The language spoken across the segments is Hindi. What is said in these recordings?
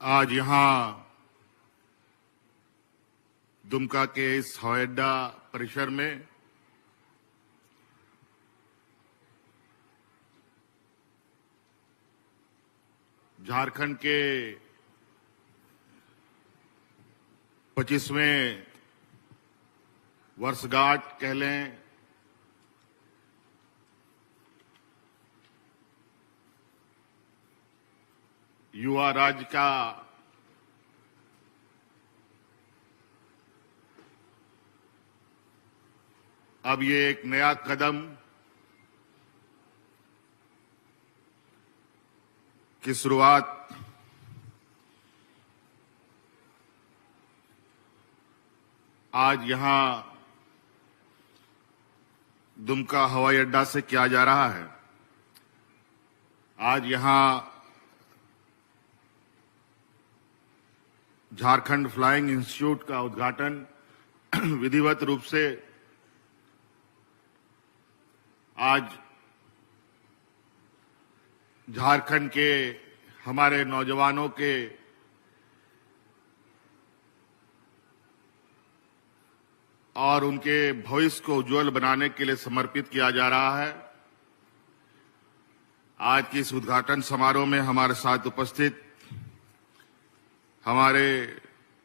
आज यहां दुमका के इस हवाई अड्डा परिसर में झारखंड के 25वें वर्षगांठ कह लें, युवा राज्य का अब ये एक नया कदम की शुरुआत आज यहां दुमका हवाई अड्डा से किया जा रहा है। आज यहां झारखंड फ्लाइंग इंस्टीट्यूट का उद्घाटन विधिवत रूप से आज झारखंड के हमारे नौजवानों के और उनके भविष्य को उज्जवल बनाने के लिए समर्पित किया जा रहा है। आज की इस उद्घाटन समारोह में हमारे साथ उपस्थित हमारे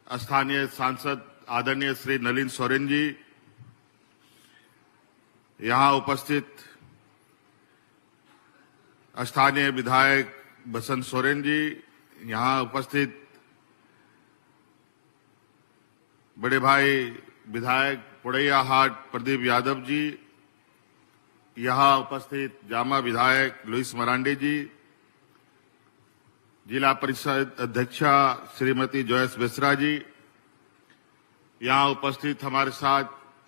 स्थानीय सांसद आदरणीय श्री नलिन सोरेन जी, यहां उपस्थित स्थानीय विधायक बसंत सोरेन जी, यहां उपस्थित बड़े भाई विधायक पुड़ैया हाट प्रदीप यादव जी, यहां उपस्थित जामा विधायक लुइस मरांडी जी, जिला परिषद अध्यक्षा श्रीमती जोयस बेसरा जी, यहां उपस्थित हमारे साथ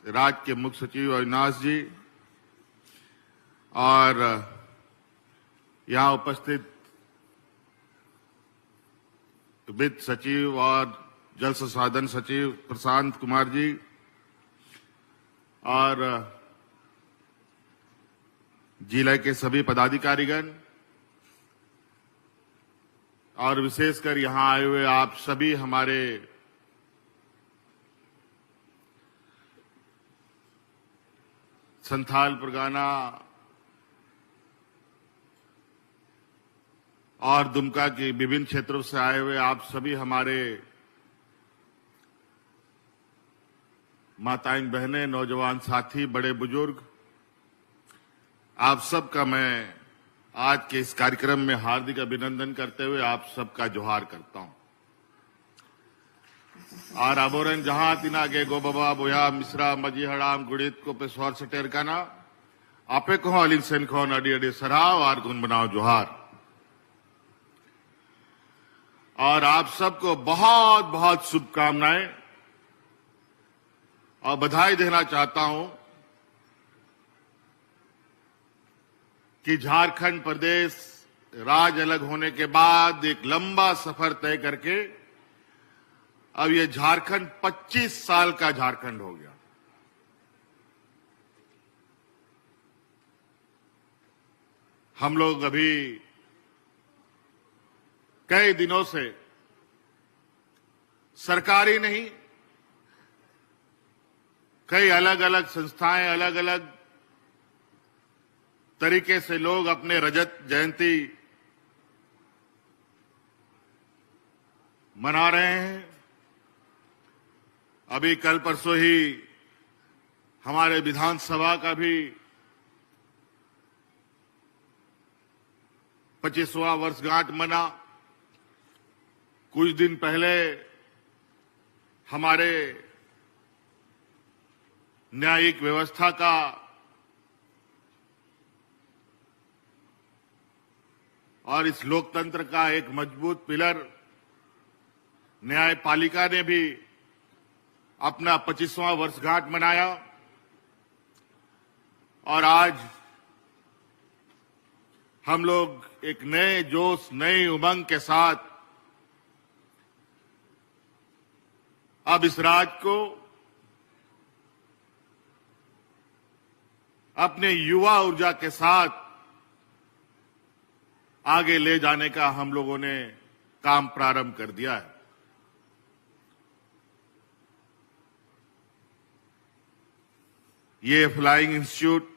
राज्य के मुख्य सचिव अविनाश जी और यहां उपस्थित वित्त सचिव और जल संसाधन सचिव प्रशांत कुमार जी और जिले के सभी पदाधिकारीगण और विशेषकर यहां आए हुए आप सभी हमारे संथाल परगना और दुमका के विभिन्न क्षेत्रों से आए हुए आप सभी हमारे माताएं बहनें, नौजवान साथी, बड़े बुजुर्ग, आप सबका मैं आज के इस कार्यक्रम में हार्दिक अभिनंदन करते हुए आप सबका जोहार करता हूं। और आबोरन जहां तिना गे गो बाबा बोया मिश्रा मजी हड़ाम गुड़ित को पे स्वर सटेर का ना आपे को अलिन सेन खो अडी अडी सराव और गुन बनाओ जोहार। और आप सबको बहुत बहुत शुभकामनाएं और बधाई देना चाहता हूं कि झारखंड प्रदेश राज्य अलग होने के बाद एक लंबा सफर तय करके अब ये झारखंड 25 साल का झारखंड हो गया। हम लोग अभी कई दिनों से सरकारी नहीं, कई अलग अलग संस्थाएं, अलग अलग तरीके से लोग अपने रजत जयंती मना रहे हैं। अभी कल परसों ही हमारे विधानसभा का भी 25वां वर्षगांठ मना। कुछ दिन पहले हमारे न्यायिक व्यवस्था का और इस लोकतंत्र का एक मजबूत पिलर न्यायपालिका ने भी अपना 25वां वर्षगांठ मनाया। और आज हम लोग एक नए जोश, नई उमंग के साथ अब इस राज्य को अपने युवा ऊर्जा के साथ आगे ले जाने का हम लोगों ने काम प्रारंभ कर दिया है। ये फ्लाइंग इंस्टीट्यूट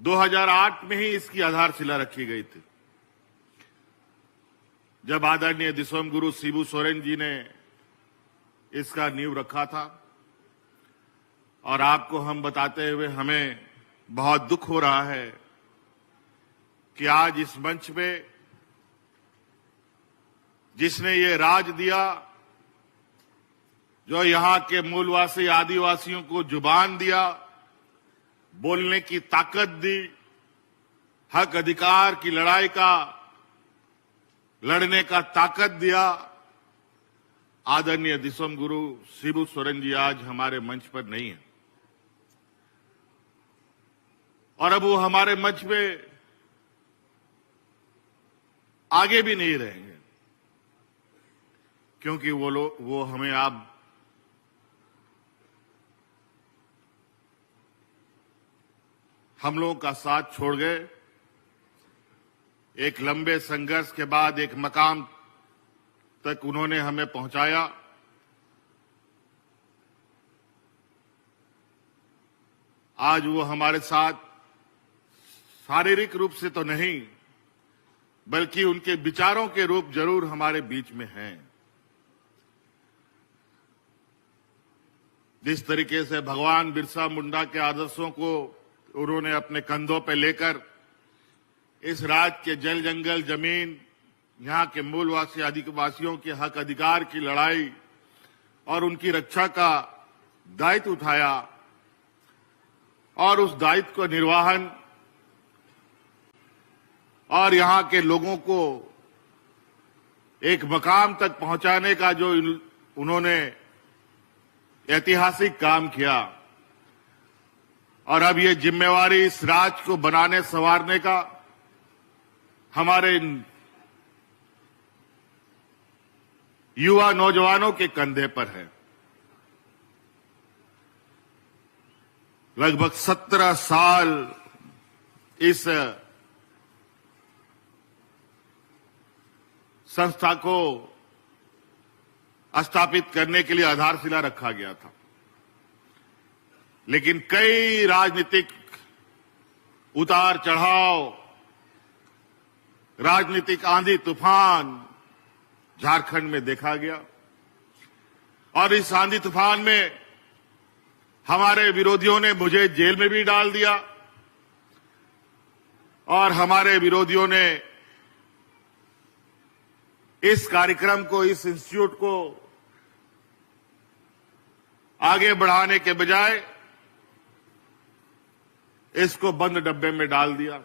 दो 2008 में ही इसकी आधारशिला रखी गई थी, जब आदरणीय दिसोम गुरु शिबू सोरेन जी ने इसका नींव रखा था। और आपको हम बताते हुए हमें बहुत दुख हो रहा है कि आज इस मंच पे जिसने ये राज दिया, जो यहां के मूलवासी आदिवासियों को जुबान दिया, बोलने की ताकत दी, हक अधिकार की लड़ाई का लड़ने का ताकत दिया, आदरणीय दिसोम गुरु शिबू सोरेन जी आज हमारे मंच पर नहीं है। और अब वो हमारे मंच पे आगे भी नहीं रहेंगे, क्योंकि वो हमें आप हम लोगों का साथ छोड़ गए। एक लंबे संघर्ष के बाद एक मकाम तक उन्होंने हमें पहुंचाया। आज वो हमारे साथ शारीरिक रूप से तो नहीं, बल्कि उनके विचारों के रूप जरूर हमारे बीच में हैं। जिस तरीके से भगवान बिरसा मुंडा के आदर्शों को उन्होंने अपने कंधों पर लेकर इस राज्य के जल जंगल जमीन, यहां के मूलवासी आदिवासियों के हक अधिकार की लड़ाई और उनकी रक्षा का दायित्व उठाया और उस दायित्व को निर्वहन और यहां के लोगों को एक मकाम तक पहुंचाने का जो उन्होंने ऐतिहासिक काम किया, और अब ये जिम्मेवारी इस राज्य को बनाने संवारने का हमारे युवा नौजवानों के कंधे पर है। लगभग 17 साल इस संस्था को स्थापित करने के लिए आधारशिला रखा गया था, लेकिन कई राजनीतिक उतार चढ़ाव, राजनीतिक आंधी तूफान झारखंड में देखा गया। और इस आंधी तूफान में हमारे विरोधियों ने मुझे जेल में भी डाल दिया, और हमारे विरोधियों ने इस कार्यक्रम को, इस इंस्टीट्यूट को आगे बढ़ाने के बजाय इसको बंद डब्बे में डाल दिया।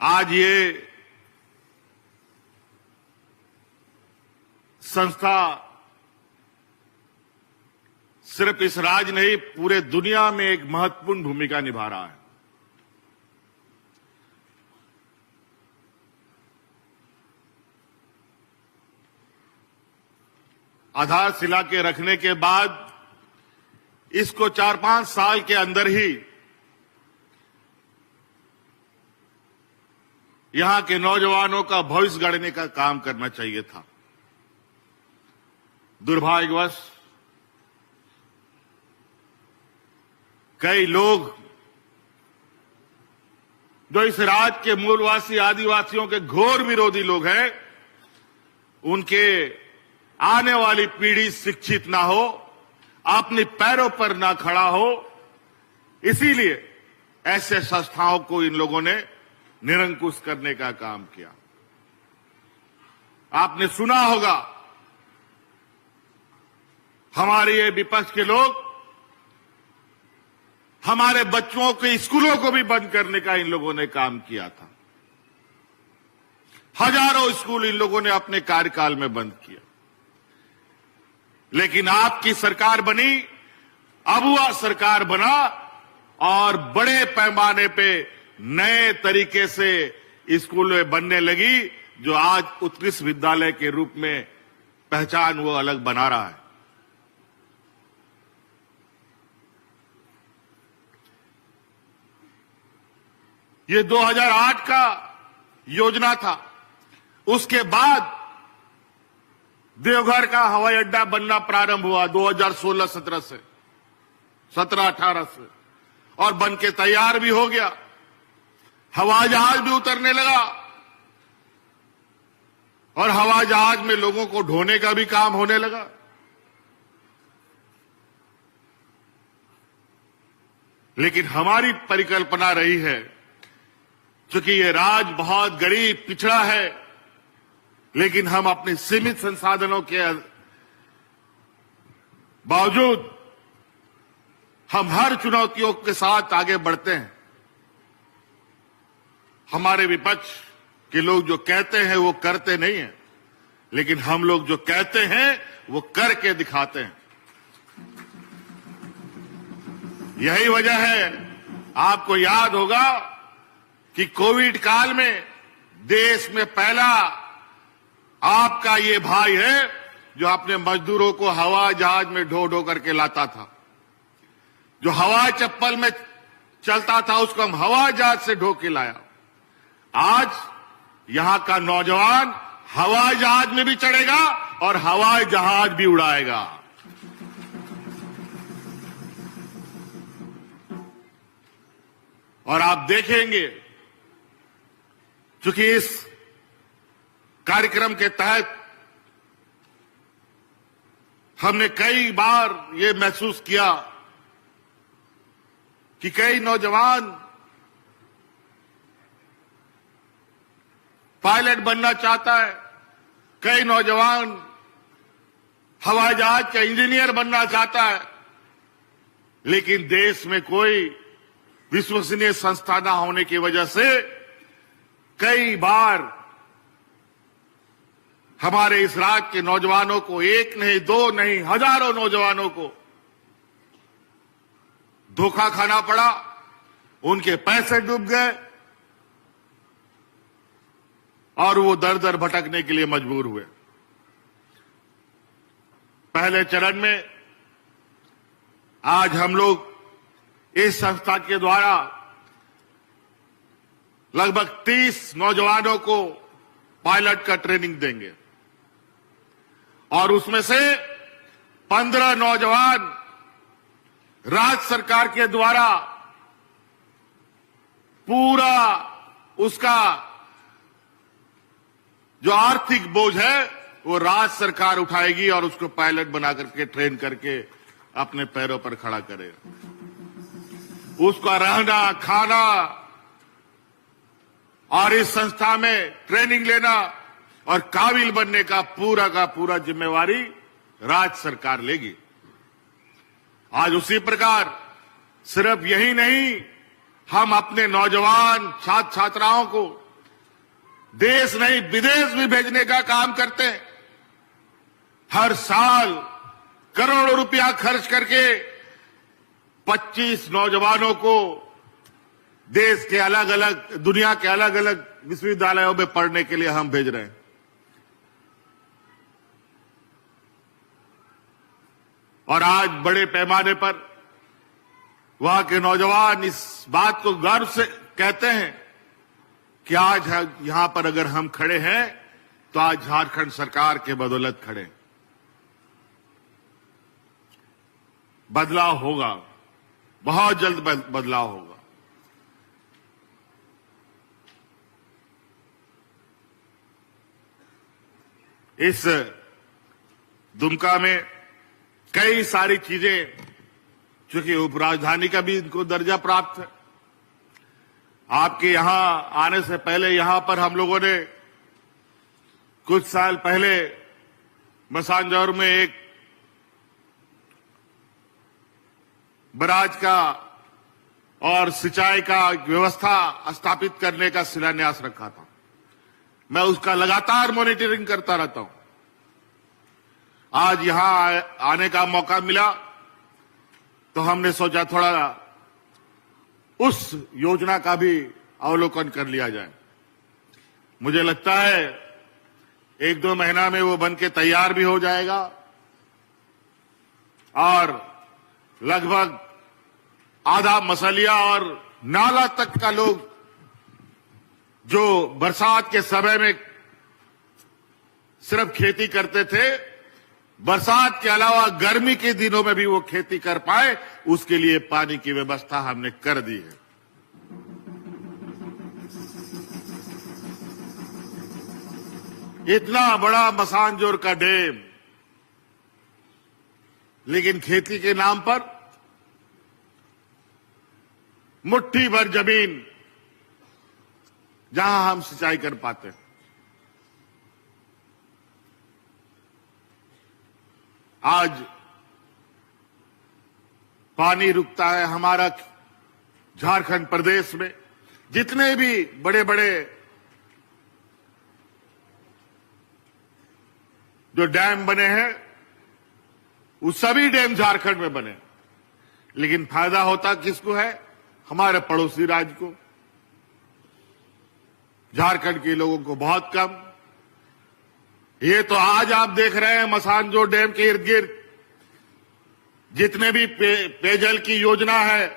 आज ये संस्था सिर्फ इस राज्य नहीं, पूरे दुनिया में एक महत्वपूर्ण भूमिका निभा रहा है। आधारशिला के रखने के बाद इसको 4-5 साल के अंदर ही यहां के नौजवानों का भविष्य गढ़ने का काम करना चाहिए था। दुर्भाग्यवश कई लोग जो इस राज्य के मूलवासी आदिवासियों के घोर विरोधी लोग हैं, उनके आने वाली पीढ़ी शिक्षित ना हो, अपने पैरों पर ना खड़ा हो, इसीलिए ऐसे संस्थाओं को इन लोगों ने निरंकुश करने का काम किया। आपने सुना होगा हमारे ये विपक्ष के लोग हमारे बच्चों के स्कूलों को भी बंद करने का इन लोगों ने काम किया था। हजारों स्कूल इन लोगों ने अपने कार्यकाल में बंद किया। लेकिन आपकी सरकार बनी, अबुआ सरकार बना, और बड़े पैमाने पे नए तरीके से स्कूलें बनने लगी, जो आज उत्कृष्ट विद्यालय के रूप में पहचान वो अलग बना रहा है। ये 2008 का योजना था। उसके बाद देवघर का हवाई अड्डा बनना प्रारंभ हुआ 2016-17 से, 17-18 से, और बन के तैयार भी हो गया। हवाई जहाज भी उतरने लगा और हवाई जहाज में लोगों को ढोने का भी काम होने लगा। लेकिन हमारी परिकल्पना रही है, क्योंकि ये राज्य बहुत गरीब पिछड़ा है, लेकिन हम अपने सीमित संसाधनों के बावजूद हम हर चुनौतियों के साथ आगे बढ़ते हैं। हमारे विपक्ष के लोग जो कहते हैं वो करते नहीं हैं, लेकिन हम लोग जो कहते हैं वो करके दिखाते हैं। यही वजह है, आपको याद होगा कि कोविड काल में देश में पहला आपका ये भाई है जो अपने मजदूरों को हवाई जहाज में ढो ढो करके लाता था। जो हवाई चप्पल में चलता था उसको हम हवाई जहाज से ढो के लाया। आज यहां का नौजवान हवाई जहाज में भी चढ़ेगा और हवाई जहाज भी उड़ाएगा। और आप देखेंगे, क्योंकि इस कार्यक्रम के तहत हमने कई बार ये महसूस किया कि कई नौजवान पायलट बनना चाहता है, कई नौजवान हवाई जहाज का इंजीनियर बनना चाहता है, लेकिन देश में कोई विश्वसनीय संस्था न होने की वजह से कई बार हमारे इस राज्य के नौजवानों को, एक नहीं दो नहीं हजारों नौजवानों को धोखा खाना पड़ा, उनके पैसे डूब गए और वो दर दर भटकने के लिए मजबूर हुए। पहले चरण में आज हम लोग इस संस्था के द्वारा लगभग 30 नौजवानों को पायलट का ट्रेनिंग देंगे और उसमें से 15 नौजवान राज्य सरकार के द्वारा पूरा उसका जो आर्थिक बोझ है वो राज्य सरकार उठाएगी और उसको पायलट बना करके ट्रेन करके अपने पैरों पर खड़ा करेगा। उसका रहना, खाना और इस संस्था में ट्रेनिंग लेना और काबिल बनने का पूरा जिम्मेवारी राज्य सरकार लेगी। आज उसी प्रकार सिर्फ यही नहीं, हम अपने नौजवान छात्र छात्राओं को देश नहीं विदेश भी भेजने का काम करते हैं। हर साल करोड़ों रुपया खर्च करके 25 नौजवानों को देश के अलग अलग, दुनिया के अलग अलग विश्वविद्यालयों में पढ़ने के लिए हम भेज रहे हैं। और आज बड़े पैमाने पर वहां के नौजवान इस बात को गर्व से कहते हैं कि आज यहां पर अगर हम खड़े हैं तो आज झारखंड सरकार के बदौलत खड़े। बदलाव होगा, बहुत जल्द बदलाव होगा। इस दुमका में कई सारी चीजें, चूंकि उपराजधानी का भी इनको दर्जा प्राप्त है। आपके यहां आने से पहले यहां पर हम लोगों ने कुछ साल पहले मसानजौर में एक बराज का और सिंचाई का व्यवस्था स्थापित करने का शिलान्यास रखा था। मैं उसका लगातार मॉनिटरिंग करता रहता हूं। आज यहां आने का मौका मिला तो हमने सोचा थोड़ा उस योजना का भी अवलोकन कर लिया जाए। मुझे लगता है 1-2 महीना में वो बनके तैयार भी हो जाएगा और लगभग आधा मसलिया और नाला तक का लोग जो बरसात के समय में सिर्फ खेती करते थे, बरसात के अलावा गर्मी के दिनों में भी वो खेती कर पाए, उसके लिए पानी की व्यवस्था हमने कर दी है। इतना बड़ा मसानजोर का डैम, लेकिन खेती के नाम पर मुट्ठी भर जमीन जहां हम सिंचाई कर पाते हैं। आज पानी रुकता है हमारा झारखंड प्रदेश में। जितने भी बड़े बड़े जो डैम बने हैं, वो सभी डैम झारखंड में बने, लेकिन फायदा होता किसको है? हमारे पड़ोसी राज्य को। झारखंड के लोगों को बहुत कम। ये तो आज आप देख रहे हैं मसानजोर डैम के इर्द गिर्द जितने भी पेयजल की योजना है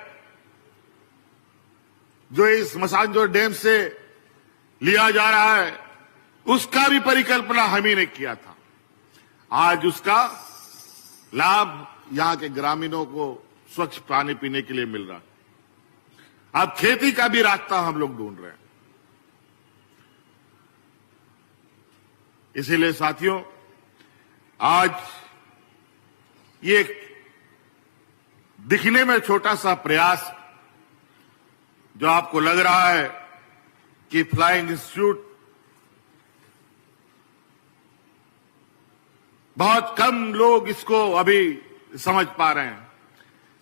जो इस मसानजोर डैम से लिया जा रहा है, उसका भी परिकल्पना हम ही ने किया था। आज उसका लाभ यहां के ग्रामीणों को स्वच्छ पानी पीने के लिए मिल रहा है। अब खेती का भी रास्ता हम लोग ढूंढ रहे हैं। इसीलिए साथियों, आज ये दिखने में छोटा सा प्रयास जो आपको लग रहा है कि फ्लाइंग इंस्टीट्यूट, बहुत कम लोग इसको अभी समझ पा रहे हैं,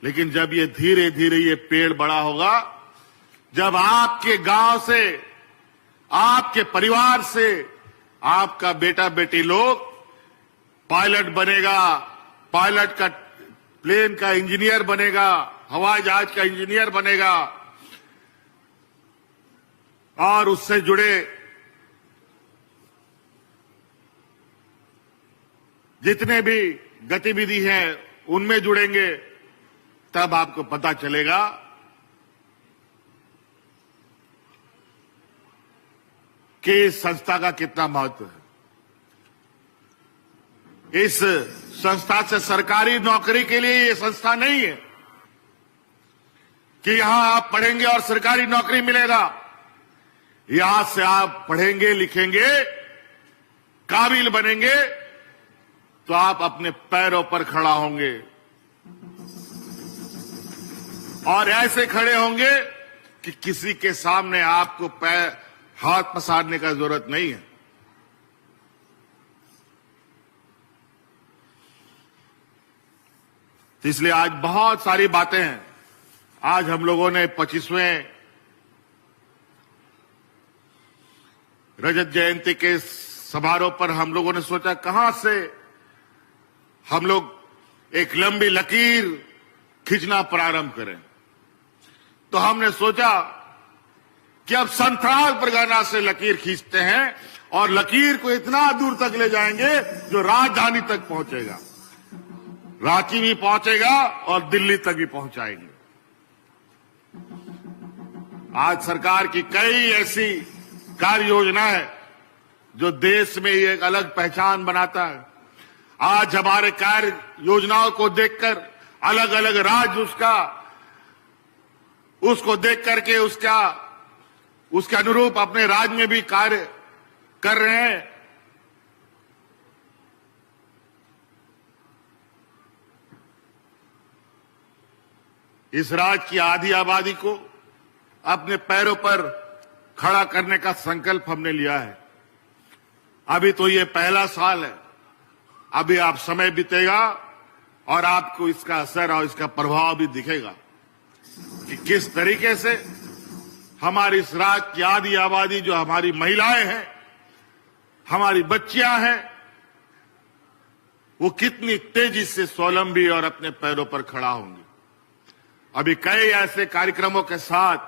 लेकिन जब ये धीरे धीरे ये पेड़ बड़ा होगा, जब आपके गांव से, आपके परिवार से आपका बेटा बेटी लोग पायलट बनेगा, पायलट का प्लेन का इंजीनियर बनेगा, हवाई जहाज का इंजीनियर बनेगा, और उससे जुड़े जितने भी गतिविधि हैं उनमें जुड़ेंगे, तब आपको पता चलेगा कि इस संस्था का कितना महत्व है। इस संस्था से सरकारी नौकरी के लिए ये संस्था नहीं है कि यहां आप पढ़ेंगे और सरकारी नौकरी मिलेगा। यहां से आप पढ़ेंगे, लिखेंगे, काबिल बनेंगे, तो आप अपने पैरों पर खड़ा होंगे, और ऐसे खड़े होंगे कि किसी के सामने आपको हाथ पसारने का जरूरत नहीं है। तो इसलिए आज बहुत सारी बातें हैं। आज हम लोगों ने 25वें रजत जयंती के समारोह पर हम लोगों ने सोचा कहां से हम लोग एक लंबी लकीर खींचना प्रारंभ करें। तो हमने सोचा कि अब संथाल परगना से लकीर खींचते हैं और लकीर को इतना दूर तक ले जाएंगे जो राजधानी तक पहुंचेगा, रांची भी पहुंचेगा और दिल्ली तक भी पहुंचाएंगे। आज सरकार की कई ऐसी कार्य योजना है जो देश में एक अलग पहचान बनाता है। आज हमारे कार्य योजनाओं को देखकर अलग अलग राज्य उसको देख करके उसके अनुरूप अपने राज्य में भी कार्य कर रहे हैं। इस राज्य की आधी आबादी को अपने पैरों पर खड़ा करने का संकल्प हमने लिया है। अभी तो ये पहला साल है, अभी आप समय बीतेगा और आपको इसका असर और इसका प्रभाव भी दिखेगा कि किस तरीके से हमारी इस राज्य की आधी आबादी, जो हमारी महिलाएं हैं, हमारी बच्चियां हैं, वो कितनी तेजी से स्वावलंबी और अपने पैरों पर खड़ा होंगी। अभी कई ऐसे कार्यक्रमों के साथ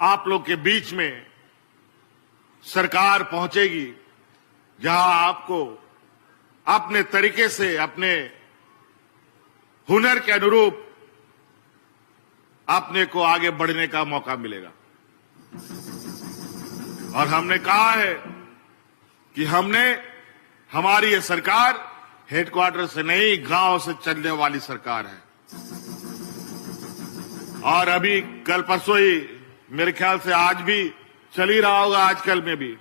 आप लोग के बीच में सरकार पहुंचेगी जहां आपको अपने तरीके से, अपने हुनर के अनुरूप अपने को आगे बढ़ने का मौका मिलेगा। और हमने कहा है कि हमारी ये सरकार हेडक्वार्टर से नहीं, गांव से चलने वाली सरकार है। और अभी कल परसों ही, मेरे ख्याल से आज भी चल ही रहा होगा, आजकल में भी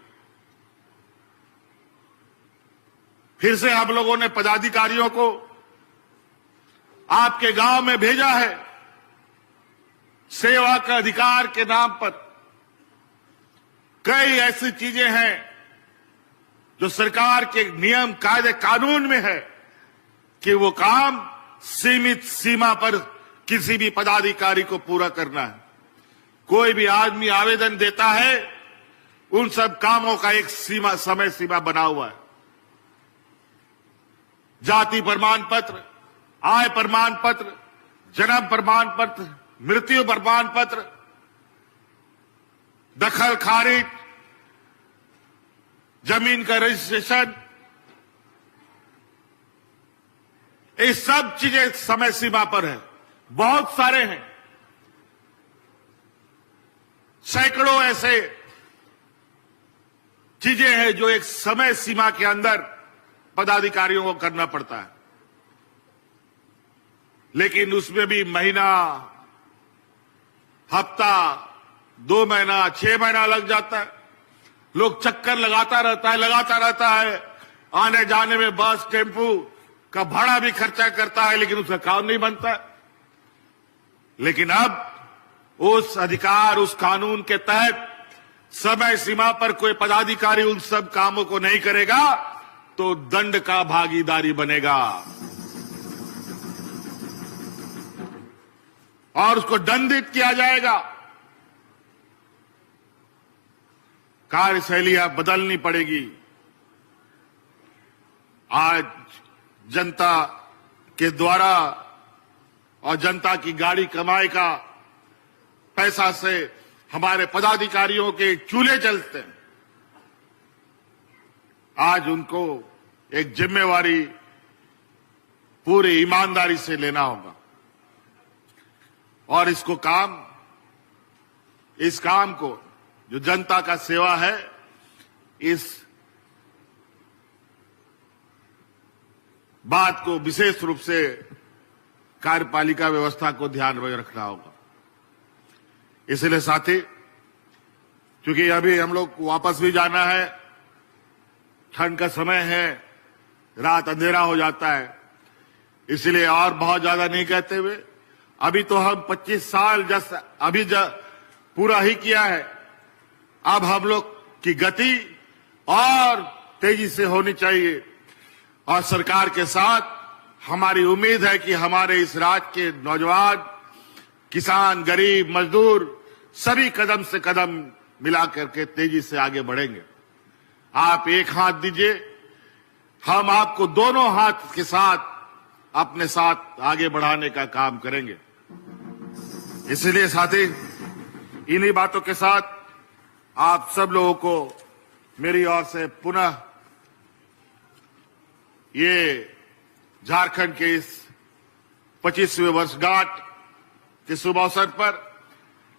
फिर से हम लोगों ने पदाधिकारियों को आपके गांव में भेजा है। सेवा का अधिकार के नाम पर कई ऐसी चीजें हैं जो सरकार के नियम, कायदे, कानून में है कि वो काम सीमित सीमा पर किसी भी पदाधिकारी को पूरा करना है। कोई भी आदमी आवेदन देता है, उन सब कामों का एक समय सीमा बना हुआ है। जाति प्रमाण पत्र, आय प्रमाण पत्र, जन्म प्रमाण पत्र, मृत्यु प्रमाण पत्र, दखल खारिज, जमीन का रजिस्ट्रेशन, ये सब चीजें समय सीमा पर है। बहुत सारे हैं, सैकड़ों ऐसे चीजें हैं जो एक समय सीमा के अंदर पदाधिकारियों को करना पड़ता है। लेकिन उसमें भी महीना, हफ्ता, 2 महीना, 6 महीना लग जाता है। लोग चक्कर लगाता रहता है। आने जाने में बस, टेम्पू का भाड़ा भी खर्चा करता है, लेकिन उसका काम नहीं बनता। लेकिन अब उस अधिकार, उस कानून के तहत समय सीमा पर कोई पदाधिकारी उन सब कामों को नहीं करेगा तो दंड का भागीदारी बनेगा और उसको दंडित किया जाएगा। कार्यशैली अब बदलनी पड़ेगी। आज जनता के द्वारा और जनता की गाड़ी कमाई का पैसा से हमारे पदाधिकारियों के चूल्हे चलते हैं। आज उनको एक जिम्मेवारी पूरी ईमानदारी से लेना होगा और इस काम को जो जनता का सेवा है, इस बात को विशेष रूप से कार्यपालिका व्यवस्था को ध्यान में रखना होगा। इसलिए साथी, क्योंकि अभी हम लोग वापस भी जाना है, ठंड का समय है, रात अंधेरा हो जाता है, इसलिए और बहुत ज्यादा नहीं कहते हुए, अभी तो हम 25 साल अभी पूरा ही किया है। अब हम लोग की गति और तेजी से होनी चाहिए और सरकार के साथ हमारी उम्मीद है कि हमारे इस राज्य के नौजवान, किसान, गरीब, मजदूर सभी कदम से कदम मिला करके तेजी से आगे बढ़ेंगे। आप एक हाथ दीजिए, हम आपको दोनों हाथ के साथ अपने साथ आगे बढ़ाने का काम करेंगे। इसलिए साथी, इन्हीं बातों के साथ आप सब लोगों को मेरी ओर से पुनः ये झारखंड के इस 25वें वर्षगांठ के शुभ अवसर पर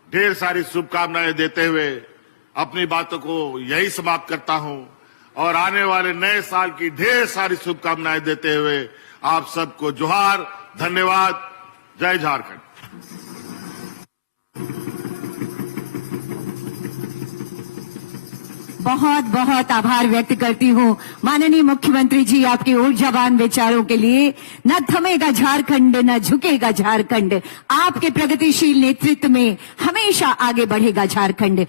ढेर सारी शुभकामनाएं देते हुए अपनी बातों को यही समाप्त करता हूं और आने वाले नए साल की ढेर सारी शुभकामनाएं देते हुए आप सबको जोहार, धन्यवाद। जय झारखंड। बहुत बहुत आभार व्यक्त करती हूँ माननीय मुख्यमंत्री जी, आपके ऊर्जावान विचारों के लिए। न थमेगा झारखंड, न झुकेगा झारखंड। आपके प्रगतिशील नेतृत्व में हमेशा आगे बढ़ेगा झारखंड।